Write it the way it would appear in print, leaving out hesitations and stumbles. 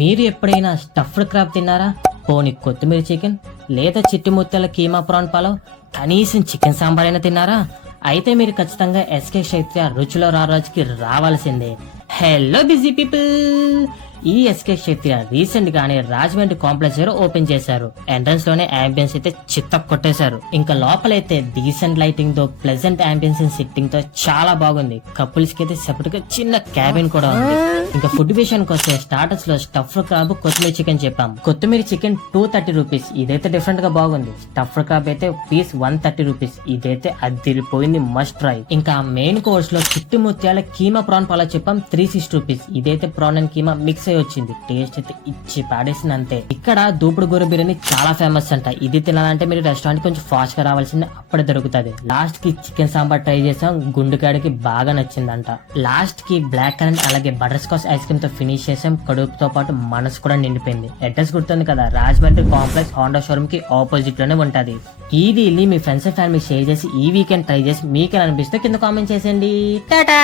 మీరు ఎప్పుడైనా stuffed crab తిన్నారా? పోనీ కొత్తిమీర చికెన్ లేదా చిట్టి ముత్యాల కీమా ప్రాన్ పలావ్, కనీసం చికెన్ సాంబార్ అయినా తిన్నారా? అయితే మీరు ఖచ్చితంగా ఎస్కే క్షేత్ర రుచిలో రారాజుకి రావాల్సిందే. హలో బిజీ పీపుల్, ఈ ఎస్కే క్షేత్ర రీసెంట్ గానే రాజమండ్రి కాంప్లెక్స్ దగ్గర ఓపెన్ చేశారు. ఎంట్రన్స్ లోనే అంబియన్స్ అయితే చిత్త కొట్టేశారు. ఇంకా లోపలైతే డీసెంట్ లైటింగ్ తో, ప్లెజెంట్ అంబియన్స్ అండ్ సిట్టింగ్ తో చాలా బాగుంది. కపుల్స్ కి అయితే సెపరేట్ గా చిన్న క్యాబిన్ కూడా ఉంది. ఇంకా ఫుడ్ విషయానికి వస్తే స్టార్టర్స్ లో స్టఫ్డ్ క్రాబ్, కొత్తిమీర చికెన్ చెప్పాం. కొత్తిమీర చికెన్ 230 రూపీస్, ఇదైతే డిఫరెంట్ గా బాగుంది. స్టఫ్డ్ క్రాబ్ అయితే పీస్ 130 రూపీస్, ఇదైతే అదిరిపోయింది, మస్ట్ ట్రై. ఇంకా మెయిన్ కోర్స్ లో చిట్టి ముత్యాల కీమా ప్రాన్ పలావ్ చెప్పాం 360 రూపీస్, ఇదైతే ప్రాన్ అండ్ కీమా మిక్స్ అయి వచ్చింది. టేస్ట్ అయితే ఇచ్చి పాడేసింది అంతే. ఇక్కడ దూపుడు గోరు బిర్యానీ చాలా ఫేమస్ అంట. ఇది తినాలంటే మీరు రెస్టారెంట్ కొంచెం ఫాస్ట్ గా రావాల్సింది, అప్పుడే దొరుకుతుంది. లాస్ట్ కి చికెన్ సాంబార్ ట్రై చేసాం, గుండుకాడికి బాగా నచ్చిందంట. లాస్ట్ కి బ్లాక్ కరెంట్ అలాగే బటర్ స్కాచ్ ఐస్ క్రీమ్ తో ఫినిష్ చేసాం. కడుపుతో పాటు మనసు కూడా నిండిపోయింది. అడ్రస్ గుర్తుంది కదా, రాజమండ్రి కాంప్లెక్స్ హోండా షోరూమ్ కి ఆపోజిట్ లోనే ఉంటది. ఇది మీ ఫ్రెండ్స్ అండ్ ఫ్యామిలీ షేర్ చేసి ఈ వీకెండ్ ట్రై చేసి మీకు ఎలా అనిపిస్తే కింద కామెంట్ చేసేయండి. టాటా.